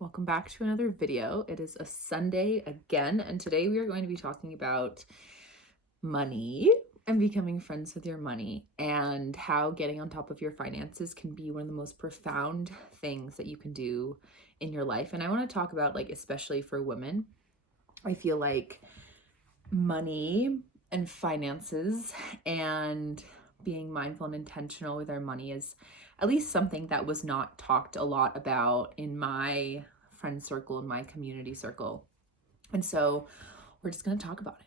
Welcome back to another video. It is a Sunday again, and today we are going to be talking about money and becoming friends with your money and how getting on top of your finances can be one of the most profound things that you can do in your life. And I want to talk about, like, especially for women, I feel like money and finances and being mindful and intentional with our money is at least something that was not talked a lot about in my friend circle, in my community circle. And so we're just going to talk about it.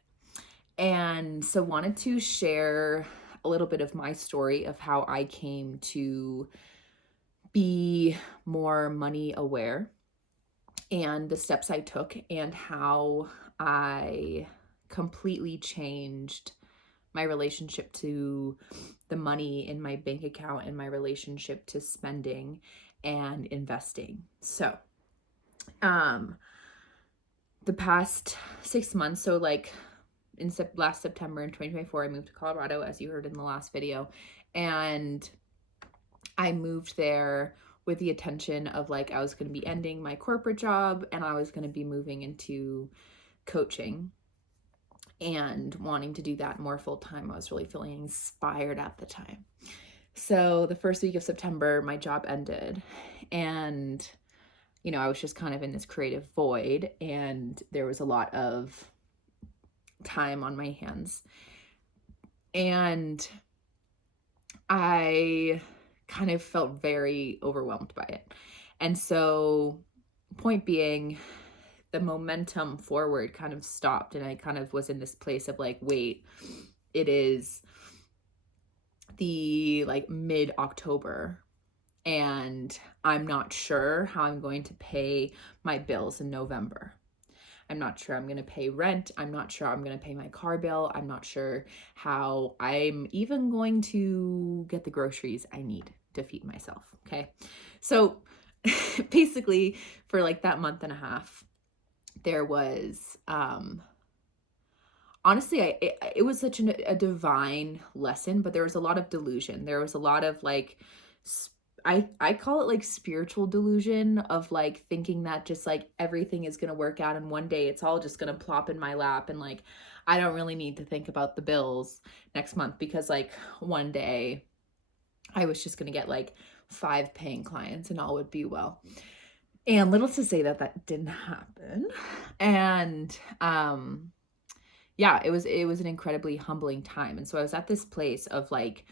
And so wanted to share a little bit of my story of how I came to be more money aware and the steps I took and how I completely changed my relationship to the money in my bank account and my relationship to spending and investing. So, the past 6 months, so like in last September in 2024, I moved to Colorado, as you heard in the last video, and I moved there with the intention of, like, I was going to be ending my corporate job and I was going to be moving into coaching and wanting to do that more full time. I was really feeling inspired at the time. So the first week of September, my job ended, and I was just kind of in this creative void, and there was a lot of time on my hands. And I kind of felt very overwhelmed by it. And so, point being, the momentum forward kind of stopped, and I kind of was in this place of like, wait, it is the like mid-October and I'm not sure how I'm going to pay my bills in November. I'm not sure I'm going to pay rent. I'm not sure I'm going to pay my car bill. I'm not sure how I'm even going to get the groceries I need to feed myself. Okay. So basically, for like that month and a half, there was, honestly, it was such a divine lesson, but there was a lot of delusion. There was a lot of like, I call it like spiritual delusion of like thinking that just like everything is going to work out and one day it's all just going to plop in my lap and like I don't really need to think about the bills next month because like one day I was just going to get like 5 paying clients and all would be well. And little to say that that didn't happen. And yeah, it was an incredibly humbling time. And so I was at this place of like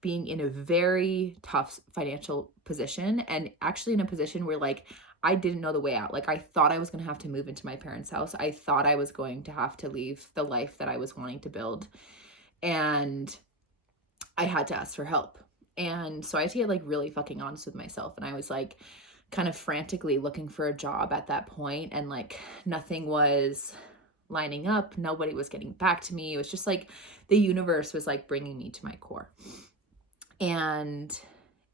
being in a very tough financial position, and actually in a position where like I didn't know the way out. Like I thought I was going to have to move into my parents' house. I thought I was going to have to leave the life that I was wanting to build. And I had to ask for help. And so I had to get like really fucking honest with myself. And I was like kind of frantically looking for a job at that point, and like nothing was lining up. Nobody was getting back to me. It was just like the universe was like bringing me to my core. And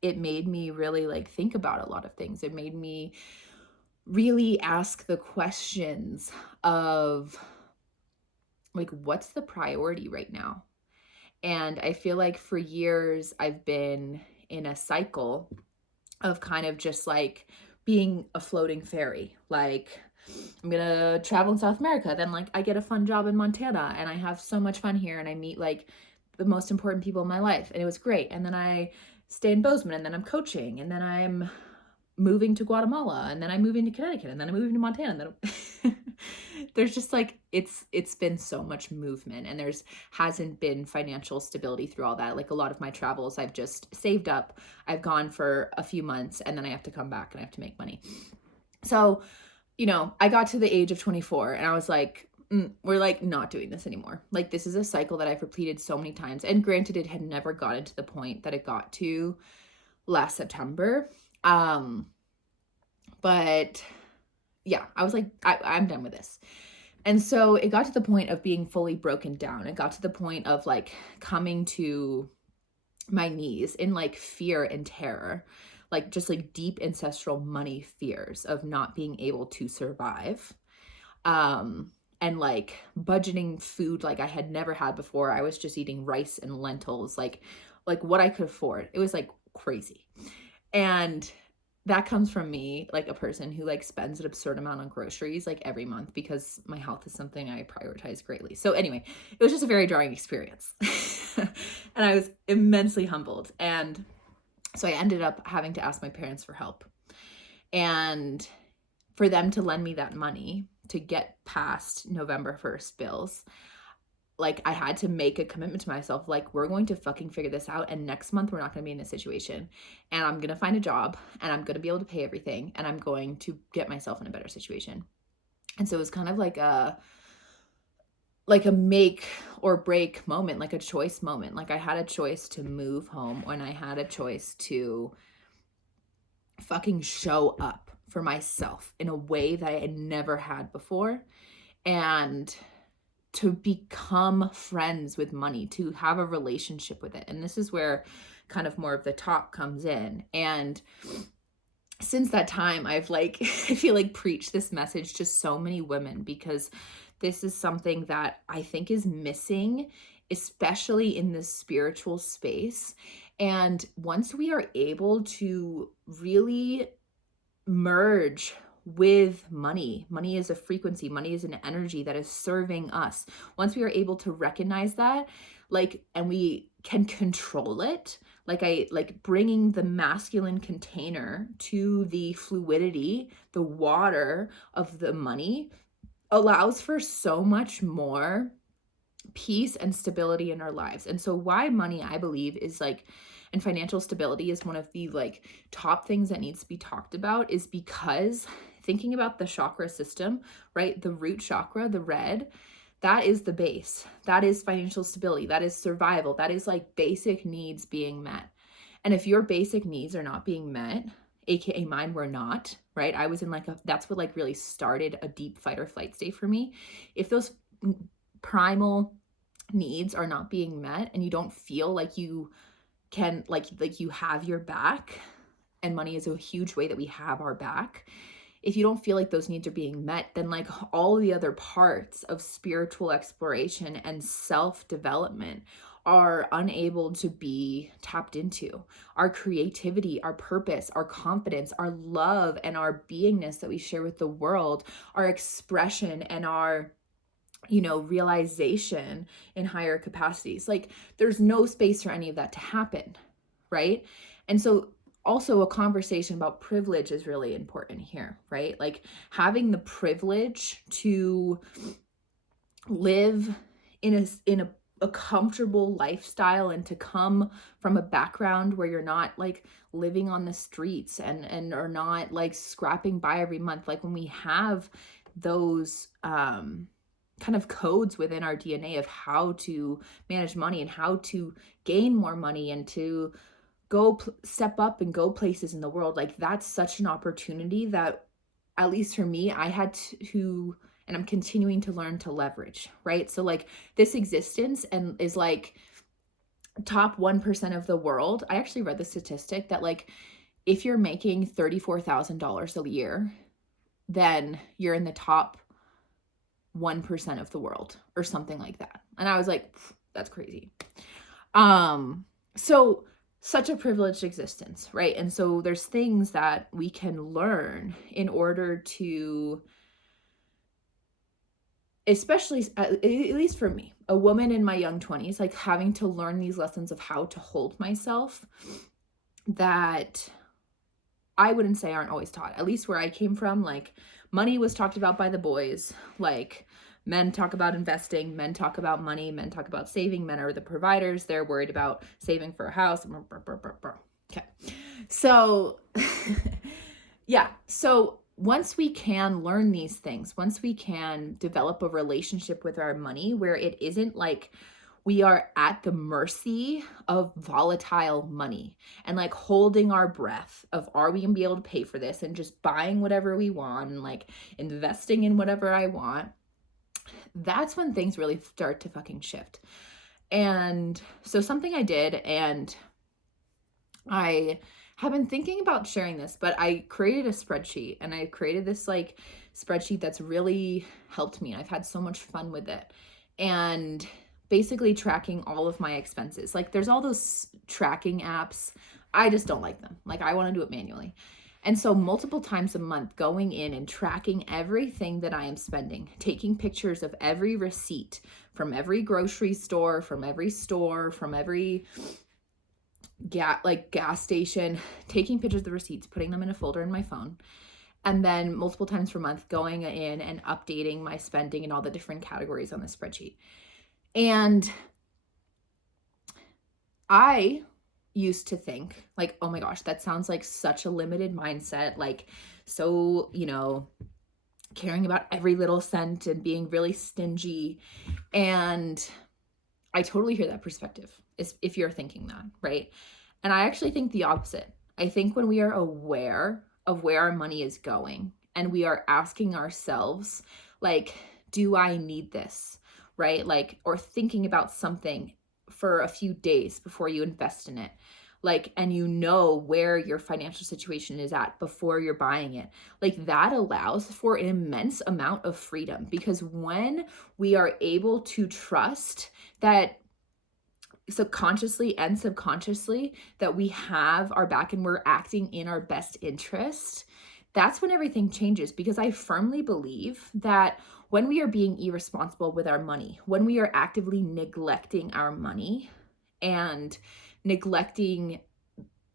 it made me really like think about a lot of things. It made me really ask the questions of like, what's the priority right now? And I feel like for years I've been in a cycle of kind of just like being a floating fairy. Like, I'm gonna travel in South America, then like I get a fun job in Montana and I have so much fun here and I meet like the most important people in my life and it was great. And then I stay in Bozeman and then I'm coaching and then I'm moving to Guatemala and then I'm moving to Connecticut and then I'm moving to Montana and then there's just like it's been so much movement, and there's hasn't been financial stability through all that. Like a lot of my travels I've just saved up, I've gone for a few months and then I have to come back and I have to make money. So I got to the age of 24 and I was like, we're like not doing this anymore. Like this is a cycle that I've repeated so many times. And granted, it had never gotten to the point that it got to last September. But yeah, I was like, I'm done with this. And so it got to the point of being fully broken down. It got to the point of like coming to my knees in like fear and terror, like just like deep ancestral money fears of not being able to survive. And like budgeting food like I had never had before. I was just eating rice and lentils, like what I could afford. It was like crazy. And that comes from me, like a person who like spends an absurd amount on groceries like every month because my health is something I prioritize greatly. So anyway, it was just a very jarring experience. And I was immensely humbled. And so I ended up having to ask my parents for help. And for them to lend me that money to get past November 1st bills, like I had to make a commitment to myself, like we're going to fucking figure this out, and next month we're not going to be in this situation, and I'm going to find a job, and I'm going to be able to pay everything, and I'm going to get myself in a better situation. And so it was kind of like a make or break moment, like a choice moment. Like I had a choice to move home, and I had a choice to fucking show up for myself in a way that I had never had before, and to become friends with money, to have a relationship with it. And this is where kind of more of the talk comes in. And since that time, I've like, I feel like preached this message to so many women, because this is something that I think is missing, especially in this spiritual space. And once we are able to really merge with money, money is a frequency, money is an energy that is serving us. Once we are able to recognize that, like, and we can control it, like bringing the masculine container to the fluidity, the water of the money, allows for so much more peace and stability in our lives. And so why money, I believe, is like, and financial stability is one of the like top things that needs to be talked about, is because thinking about the chakra system, right? The root chakra, the red, that is the base. That is financial stability. That is survival. That is like basic needs being met. And if your basic needs are not being met, AKA mine were not, right? I was in like that's what like really started a deep fight or flight state for me. If those primal needs are not being met, and you don't feel like you can like you have your back, and money is a huge way that we have our back. If you don't feel like those needs are being met, then like all the other parts of spiritual exploration and self-development are unable to be tapped into. Our creativity, our purpose, our confidence, our love, and our beingness that we share with the world, our expression and our realization in higher capacities. Like there's no space for any of that to happen, right? And so also a conversation about privilege is really important here, right? Like having the privilege to live in a comfortable lifestyle, and to come from a background where you're not like living on the streets and are not like scrapping by every month. Like when we have those kind of codes within our DNA of how to manage money and how to gain more money and to step up and go places in the world, like that's such an opportunity that, at least for me, I had to, and I'm continuing to learn to leverage, right? So like this existence and is like top 1% of the world. I actually read the statistic that like if you're making $34,000 a year, then you're in the top 1% of the world or something like that. And I was like, that's crazy. So such a privileged existence, right? And so there's things that we can learn in order to, especially at least for me, a woman in my young 20s, like having to learn these lessons of how to hold myself that I wouldn't say aren't always taught. At least where I came from, like money was talked about by the boys. Like men talk about investing, men talk about money, men talk about saving, men are the providers. They're worried about saving for a house. Okay. So yeah. So once we can learn these things, once we can develop a relationship with our money where it isn't like we are at the mercy of volatile money and like holding our breath of, are we gonna be able to pay for this, and just buying whatever we want and like investing in whatever I want, that's when things really start to fucking shift. And so something I did, and I have been thinking about sharing this, but I created a spreadsheet, and I created this like spreadsheet that's really helped me. I've had so much fun with it. And basically tracking all of my expenses. Like there's all those tracking apps. I just don't like them. Like I want to do it manually. And so multiple times a month, going in and tracking everything that I am spending, taking pictures of every receipt from every grocery store, from every gas station, taking pictures of the receipts, putting them in a folder in my phone, and then multiple times per month going in and updating my spending in all the different categories on the spreadsheet. And I used to think like, oh my gosh, that sounds like such a limited mindset, like so, caring about every little cent and being really stingy. And I totally hear that perspective if you're thinking that, right? And I actually think the opposite. I think when we are aware of where our money is going and we are asking ourselves, like, do I need this, right? Like, or thinking about something for a few days before you invest in it, like, and you know where your financial situation is at before you're buying it, like that allows for an immense amount of freedom, because when we are able to trust that subconsciously and subconsciously that we have our back and we're acting in our best interest, that's when everything changes. Because I firmly believe that when we are being irresponsible with our money, when we are actively neglecting our money and neglecting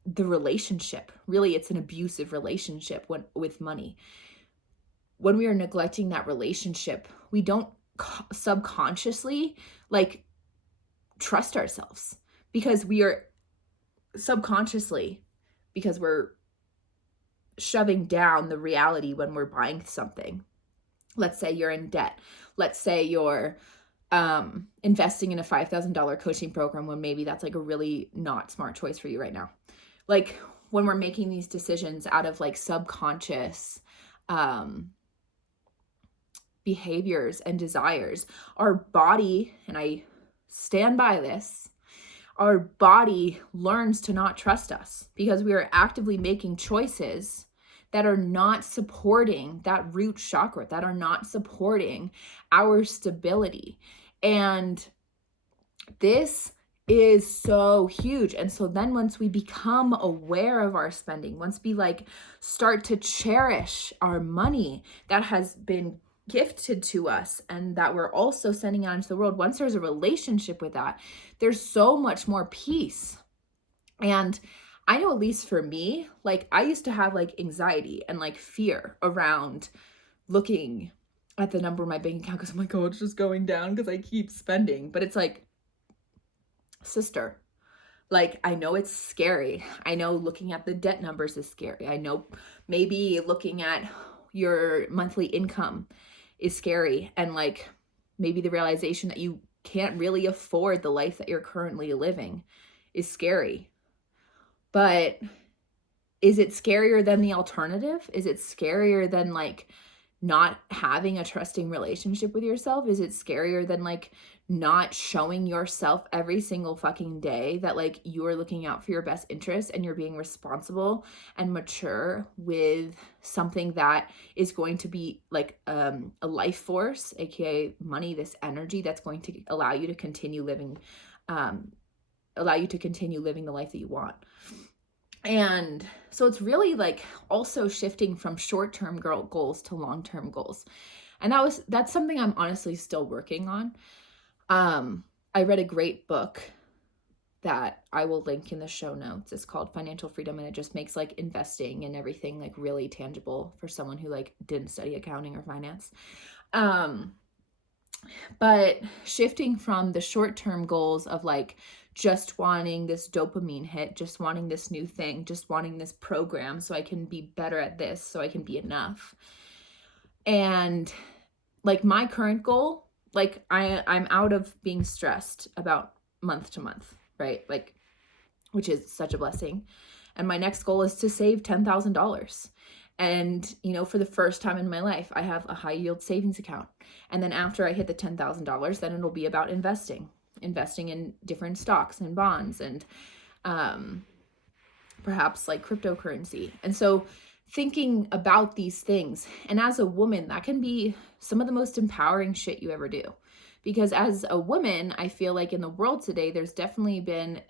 the relationship, really it's an abusive relationship with money. When we are neglecting that relationship, we don't subconsciously like trust ourselves, because we are subconsciously, because we're shoving down the reality when we're buying something. Let's say you're in debt. Let's say you're investing in a $5,000 coaching program when maybe that's like a really not smart choice for you right now. Like when we're making these decisions out of like subconscious behaviors and desires, our body, and I stand by this, our body learns to not trust us because we are actively making choices that are not supporting that root chakra, that are not supporting our stability. And this is so huge. And so then once we become aware of our spending, once we like start to cherish our money that has been gifted to us and that we're also sending out into the world, once there's a relationship with that, there's so much more peace. And I know, at least for me, like I used to have like anxiety and like fear around looking at the number in my bank account because I'm like, oh, it's just going down because I keep spending. But it's like, sister, like I know it's scary. I know looking at the debt numbers is scary. I know maybe looking at your monthly income is scary, and like maybe the realization that you can't really afford the life that you're currently living is scary. But is it scarier than the alternative? Is it scarier than like not having a trusting relationship with yourself? Is it scarier than like not showing yourself every single fucking day that like you are looking out for your best interest and you're being responsible and mature with something that is going to be like a life force, aka money, this energy that's going to allow you to continue living the life that you want? And so it's really like also shifting from short-term goals to long-term goals. And that's something I'm honestly still working on. I read a great book that I will link in the show notes. It's called Financial Freedom, and it just makes like investing and everything like really tangible for someone who like didn't study accounting or finance. But shifting from the short-term goals of like just wanting this dopamine hit, just wanting this new thing, just wanting this program so I can be better at this, so I can be enough. And like my current goal, like I'm out of being stressed about month to month, right? Like, which is such a blessing. And my next goal is to save $10,000. And, for the first time in my life, I have a high yield savings account. And then after I hit the $10,000, then it'll be about investing in different stocks and bonds and perhaps like cryptocurrency. And so thinking about these things, and as a woman, that can be some of the most empowering shit you ever do. Because as a woman, I feel like in the world today, there's definitely been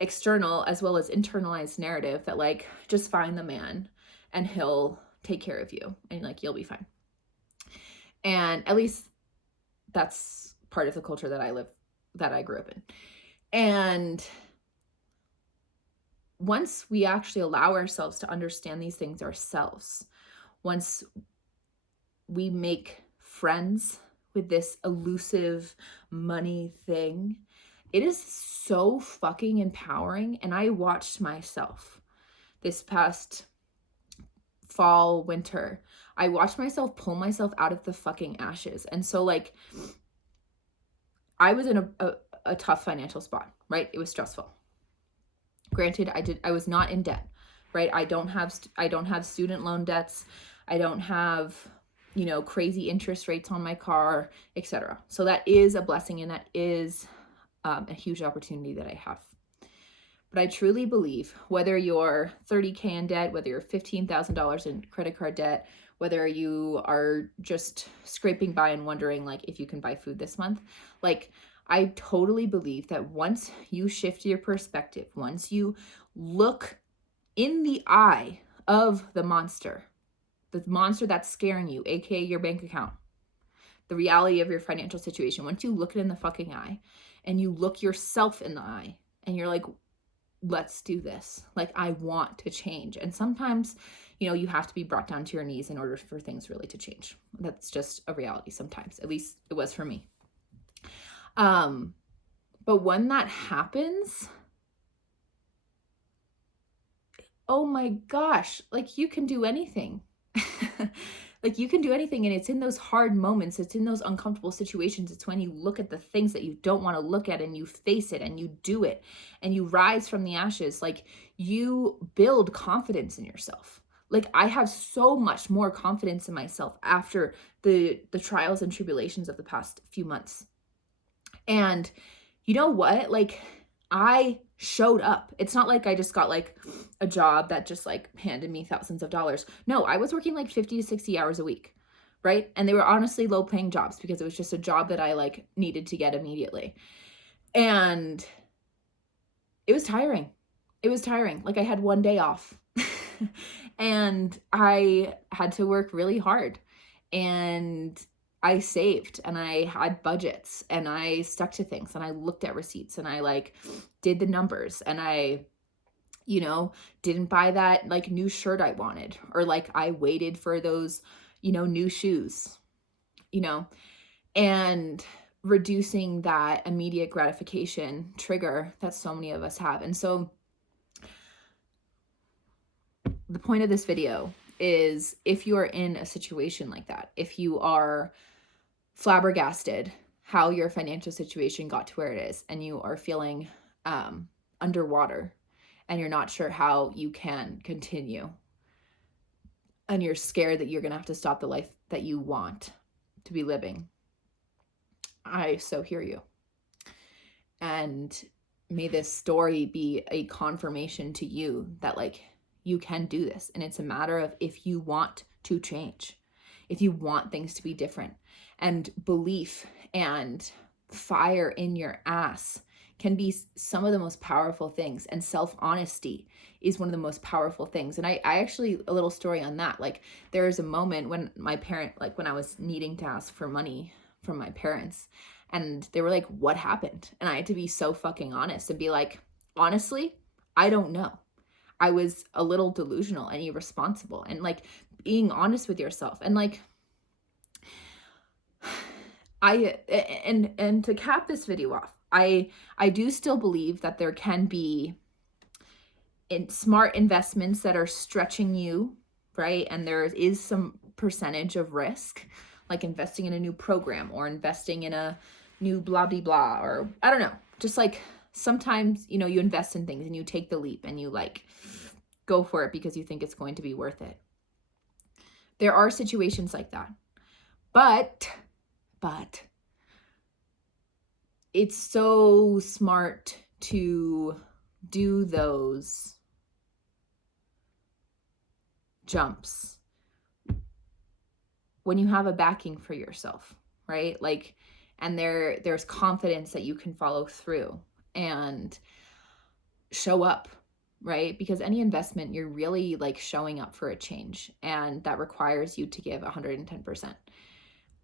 external as well as internalized narrative that like, just find the man and he'll take care of you and like you'll be fine. And at least that's part of the culture that I grew up in. And once we actually allow ourselves to understand these things ourselves, once we make friends with this elusive money thing, it is so fucking empowering. And I watched myself this past fall, winter, I watched myself pull myself out of the fucking ashes. And so like, I was in a tough financial spot, right? It was stressful. Granted, I was not in debt, right? I don't have student loan debts. I don't have, you know, crazy interest rates on my car, etc. So that is a blessing, and that is a huge opportunity that I have. But I truly believe whether you're $30K in debt, whether you're $15,000 in credit card debt, whether you are just scraping by and wondering like if you can buy food this month, like I totally believe that once you shift your perspective, once you look in the eye of the monster that's scaring you, aka your bank account, the reality of your financial situation, once you look it in the fucking eye and you look yourself in the eye and you're like, let's do this. Like, I want to change. And sometimes, you know, you have to be brought down to your knees in order for things really to change. That's just a reality sometimes. At least it was for me. But when that happens, oh my gosh, like you can do anything. Like you can do anything. And it's in those hard moments, it's in those uncomfortable situations, it's when you look at the things that you don't want to look at and you face it and you do it and you rise from the ashes. Like you build confidence in yourself. Like I have so much more confidence in myself after the trials and tribulations of the past few months. And you know what? Like I showed up. It's not like I just got like a job that just like handed me thousands of dollars. No, I was working like 50 to 60 hours a week, right? And they were honestly low paying jobs because it was just a job that I like needed to get immediately. And it was tiring. It was tiring. Like I had one day off and I had to work really hard, and I saved and I had budgets and I stuck to things and I looked at receipts and I like did the numbers and I, you know, didn't buy that like new shirt I wanted, or like I waited for those, you know, new shoes, you know, and reducing that immediate gratification trigger that so many of us have. And so the point of this video is, if you are in a situation like that, if you are flabbergasted how your financial situation got to where it is and you are feeling underwater and you're not sure how you can continue and you're scared that you're going to have to stop the life that you want to be living, I so hear you. And may this story be a confirmation to you that like you can do this. And it's a matter of if you want to change, if you want things to be different. And belief and fire in your ass can be some of the most powerful things. And self-honesty is one of the most powerful things. And I actually, a little story on that, like there was a moment when my parent, like when I was needing to ask for money from my parents, and they were like, what happened? And I had to be so fucking honest and be like, honestly, I don't know. I was a little delusional and irresponsible, and like being honest with yourself. And like, and to cap this video off, I do still believe that there can be smart investments that are stretching you, right? And there is some percentage of risk, like investing in a new program or investing in a new blah, blah, blah, or I don't know, just like sometimes, you know, you invest in things and you take the leap and you like go for it because you think it's going to be worth it. There are situations like that, but it's so smart to do those jumps when you have a backing for yourself, right? Like, and there's confidence that you can follow through. And show up, right? Because any investment, you're really like showing up for a change, and that requires you to give 110%.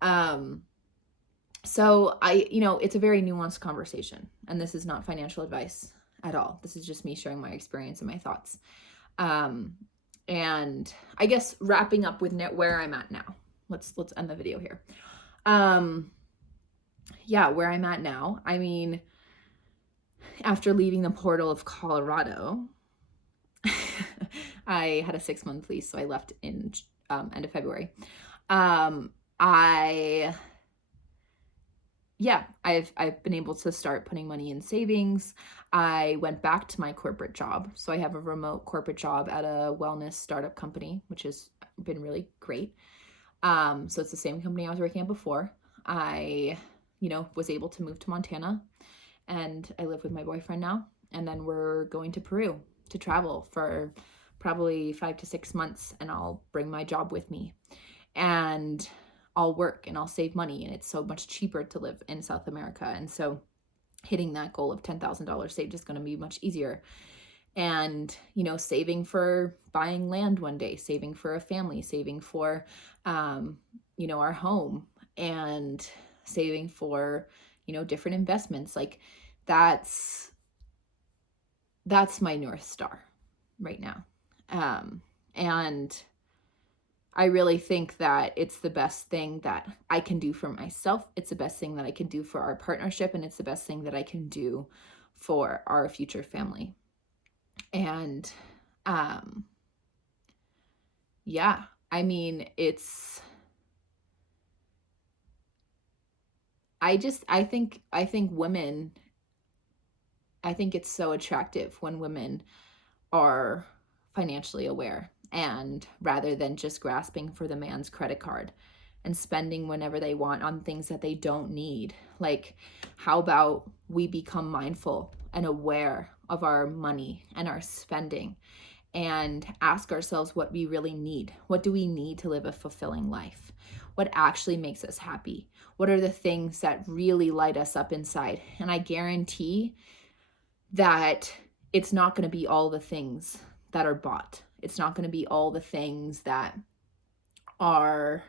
Um, so it's a very nuanced conversation, and this is not financial advice at all. This is just me sharing my experience and my thoughts. Um, and I guess wrapping up with where I'm at now. Let's end the video here. Yeah, where I'm at now. I mean, after leaving the portal of Colorado, I had a 6-month lease, so I left in end of February. I've been able to start putting money in savings. I went back to my corporate job. So I have a remote corporate job at a wellness startup company, which has been really great. So it's the same company I was working at before. I, was able to move to Montana, and I live with my boyfriend now. And then we're going to Peru to travel for probably 5 to 6 months, and I'll bring my job with me. And I'll work and I'll save money, and it's so much cheaper to live in South America. And so hitting that goal of $10,000 saved is going to be much easier. And, saving for buying land one day, saving for a family, saving for, our home, and saving for, different investments. Like that's my North Star right now. And I really think that it's the best thing that I can do for myself. It's the best thing that I can do for our partnership, and it's the best thing that I can do for our future family. And yeah, I mean, I think women, I think it's so attractive when women are financially aware, and rather than just grasping for the man's credit card and spending whenever they want on things that they don't need. Like, how about we become mindful and aware of our money and our spending, and ask ourselves what we really need. What do we need to live a fulfilling life? What actually makes us happy? What are the things that really light us up inside? And I guarantee that it's not going to be all the things that are bought. It's not going to be all the things that are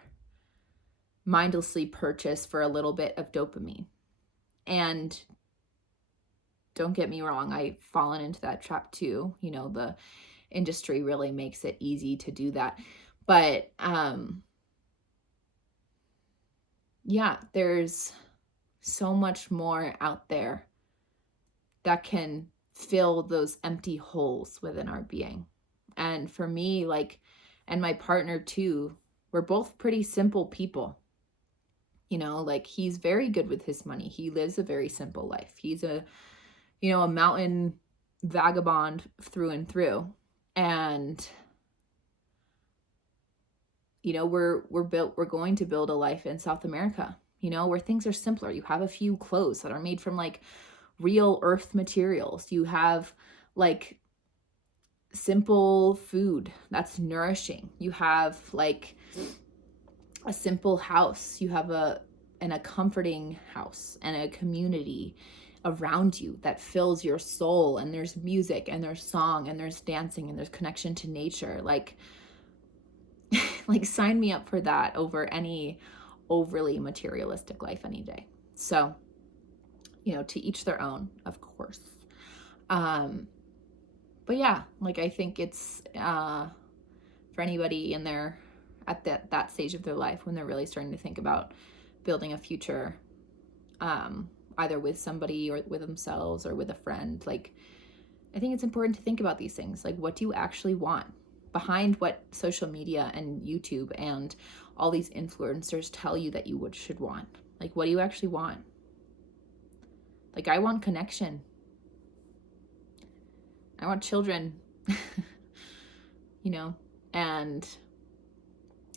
mindlessly purchased for a little bit of dopamine. And don't get me wrong, I've fallen into that trap too. The industry really makes it easy to do that. But yeah, there's so much more out there that can fill those empty holes within our being. And for me, and my partner too, we're both pretty simple people. He's very good with his money. He lives a very simple life. He's a mountain vagabond through and through. And we're going to build a life in South America, where things are simpler. You have a few clothes that are made from real earth materials. You have simple food that's nourishing. You have a simple house. You have a comforting house and a community around you that fills your soul, and there's music and there's song and there's dancing and there's connection to nature. Sign me up for that over any overly materialistic life any day. So, to each their own, of course. But yeah, I think it's for anybody in there at that stage of their life when they're really starting to think about building a future, either with somebody or with themselves or with a friend. I think it's important to think about these things. What do you actually want? Behind what social media and YouTube and all these influencers tell you that you should want. What do you actually want? I want connection. I want children, and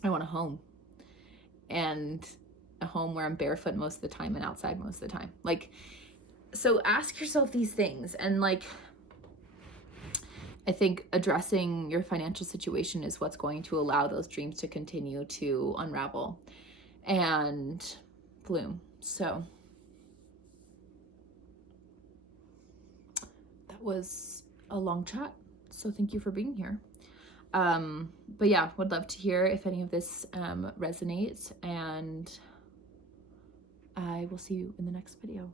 I want a home. And a home where I'm barefoot most of the time and outside most of the time. So ask yourself these things. And I think addressing your financial situation is what's going to allow those dreams to continue to unravel and bloom. So that was a long chat. So thank you for being here. But yeah, would love to hear if any of this resonates, and I will see you in the next video.